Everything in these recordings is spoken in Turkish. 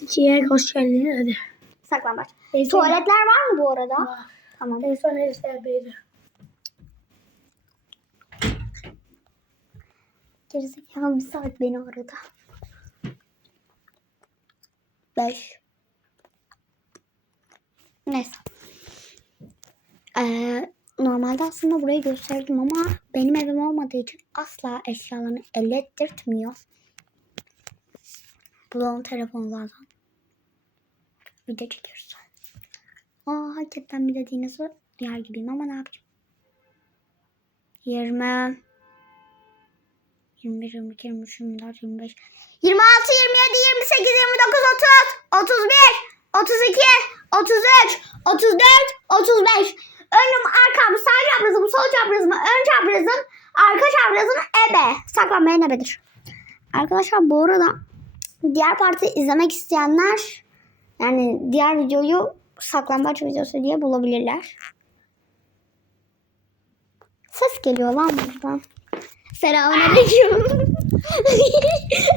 İkiye hoş geldiniz hadi. Saklambaç. Neyse. Tuvaletler var mı bu arada? Var. Tamam. En son Eser'deydi. Gerizekalı bir saat beni aradı. Beş. Neyse. Ee, normalde aslında burayı gösterdim ama benim evim olmadığı için asla eşyalarını elde ettirtmiyor. Bu da onun telefonu zaten. Video çekiyoruz. Aa hakikaten bir dediğinizi yer gibiyim ama ne yapayım? 20 21, 22, 23, 24, 25, 26, 27, 28, 29, 30, 31, 32, 33, 34, 35. Önüm, arkam, sağ çaprazım, sol çaprazım, ön çaprazım, arka çaprazım, ebe. Saklanmayan ebedir. Arkadaşlar bu arada diğer parti izlemek isteyenler yani diğer videoyu saklambaç videosu diye bulabilirler. Ses geliyor lan buradan. Selamünaleyküm.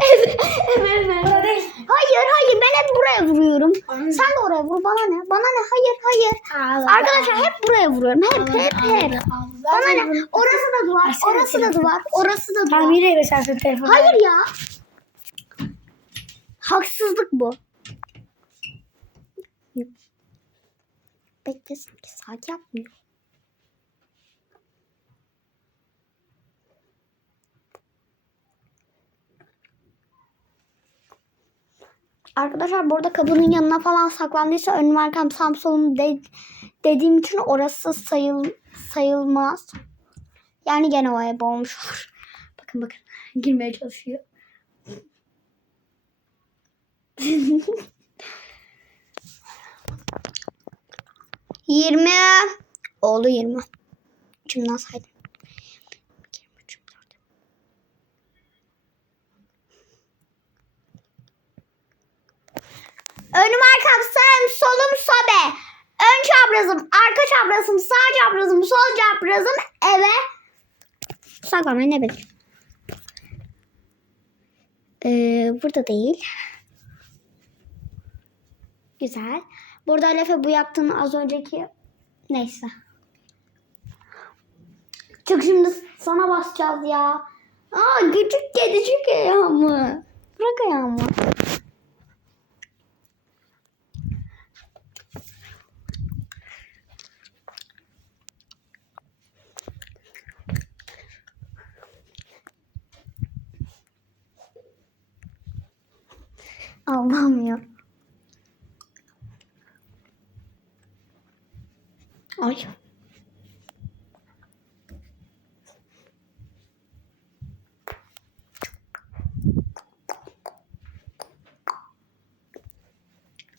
evet, evet, evet. Hayır hayır ben hep buraya vuruyorum. Sen de oraya vur bana ne? Bana ne? Hayır hayır. Arkadaşlar hep buraya vuruyorum. Hep hep hep. Bana ne? Orası da duvar. Orası da duvar. Orası da Tamam duvar. yine mesela telefonu. Hayır ya. Haksızlık bu. Yok. Beklesin ki saat yapmıyor. Arkadaşlar burada kapının yanına falan saklandıysa önüm arkam sağım solum de, dediğim için orası sayıl, sayılmaz. Yani gene o ev olmuş olur. Bakın bakın girmeye çalışıyor. Yirmi. Oldu yirmi. İçimden saydım. Önüm arkam sağım solum sobe. Ön çaprazım, arka çaprazım, sağ çaprazım, sol çaprazım, eve. Saklamayı ne bilir? Ee, burada değil. Güzel. Burada Lefe bu yaptığın az önceki neyse. Çık şimdi sana basacağız ya. Aa küçük kedicik ayağımı. Bırak ayağımı. Allah'ım ya. Ay.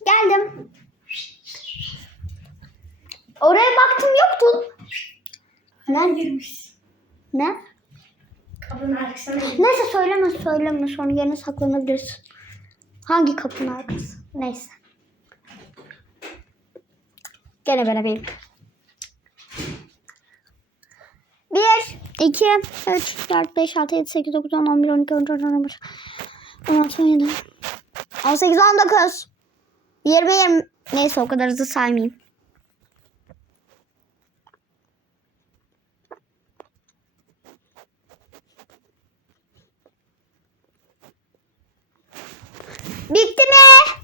Geldim. Oraya baktım yoktu. Nerede girmiş? Ne? Kapının arkasına girmiş. Neyse söyleme söyleme sonra yerine saklanabilirsin. Hangi kapının arkası? Neyse. Gene ben ebeyim. 1, 2, 3, 4, 5, 6, 7, 8, 9, 10, 11, 12, 13, 14, 15, 16, 17, 18, 19, 20, 20. Neyse o kadar hızlı saymayayım. Bitti mi?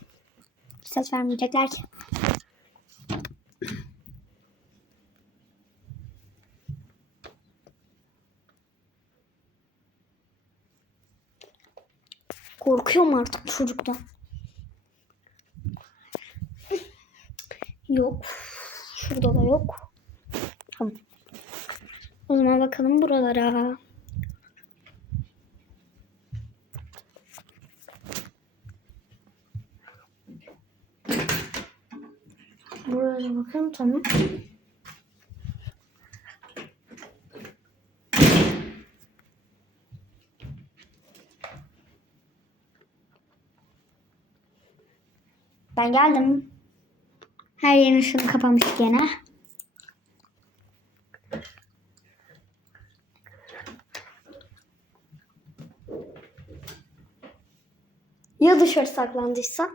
Ses vermeyecekler ki. Korkuyorum artık çocuktan. Yok. Şurada da yok. Tamam. O zaman bakalım buralara. Buraya da bakın tamam. Ben geldim. Her yerin ışığını kapamış gene. Ya dışarı saklandıysa?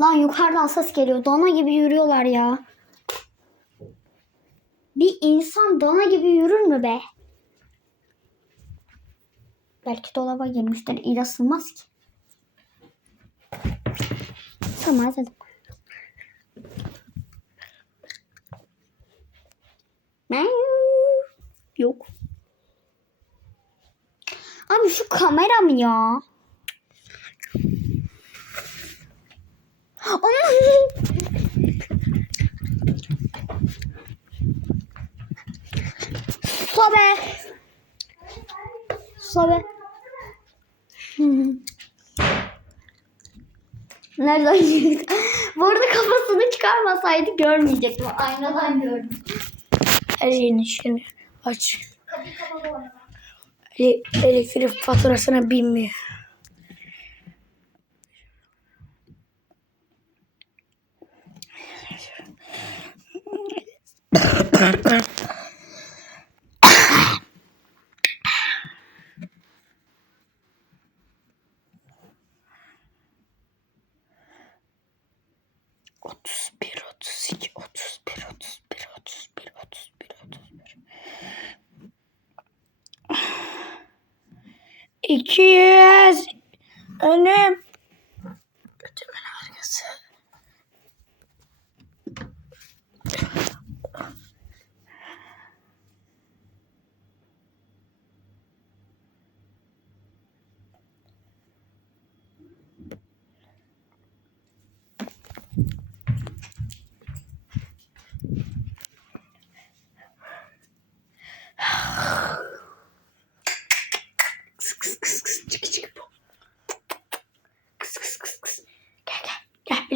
Lan yukarıdan ses geliyor. Dana gibi yürüyorlar ya. Bir insan dana gibi yürür mü be? Belki dolaba girmiştir. De sığmaz ki. Sığmaz dedim. Yok. Abi şu kamera mı ya? Sobe. Sobe. Nereden girdik? Bu arada kafasını çıkarmasaydı görmeyecektim. Aynadan gördüm. Her şeyin işini aç. Ele- elektrik faturasına binmiyor. 200 önüm.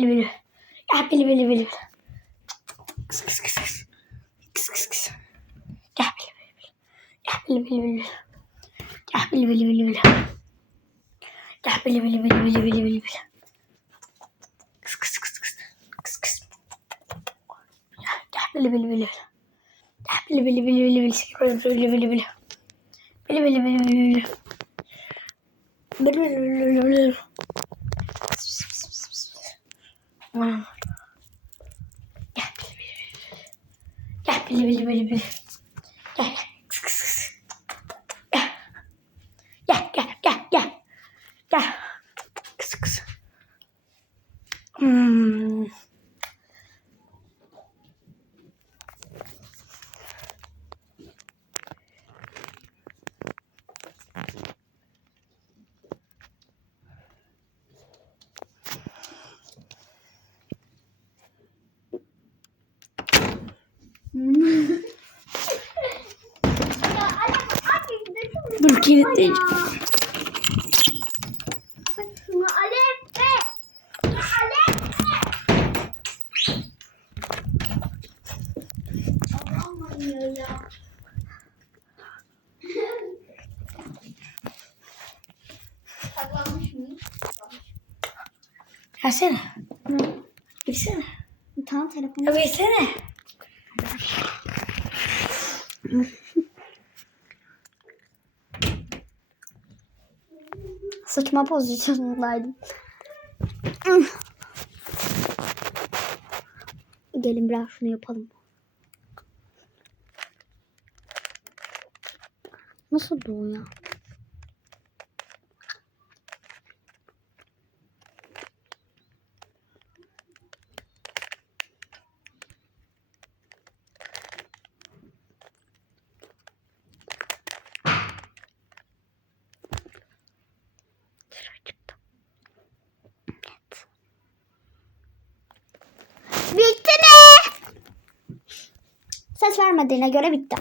Gel bili bili. Gel bili bili bili. Kıs kıs kıs kıs. Kıs kıs kıs. Gel bili bili bili. Gel bili bili bili. Gel bili bili bili bili. Gel bili bili bili bili bili bili bili. Kıs kıs kıs kıs. Kıs kıs. Gel gel bili bili bili. Gel bili bili bili bili bili. Bili bili bili. Bili bili bili bili bili. Bili bili bili bili bili. Aman. Gel bili bili bili. Gel bili bili bili bili. Gel gel. Kıs kıs kıs. Gel. Gel gel gel gel. Gel. Kıs kıs. Hmm. Dur kilitleyeceğim. Şunu Alep be. Ya Alep be. Allah'ım ya ya. Saklanmış mıyım? Gelsene. Gitsene. Tamam telefonu. Versene. Sıçma pozisyonundaydım. Gelin biraz şunu yapalım. Nasıl bu ya? Bitti mi? Ses vermediğine göre bitti.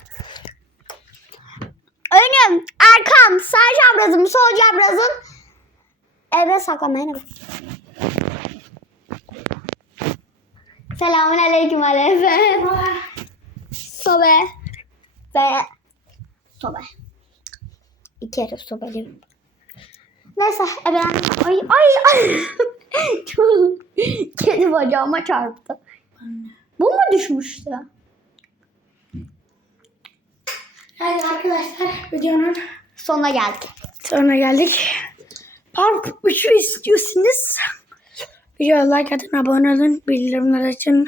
Önüm, arkam, sağ çaprazım, sol çaprazım. Eve saklamaya ne. Selamun aleyküm alefe. Sobe. Ve sobe. İki herif sobeliyorum. Neyse e ben ay ay ay. Kedi bacağıma çarptı. Bu mu düşmüştü? Evet arkadaşlar videonun Sonuna geldik. sonuna geldik. Part 3'ü istiyorsunuz. Videoya like atın, abone olun, bildirimleri açın.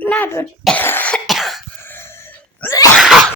Ne yapıyorsun?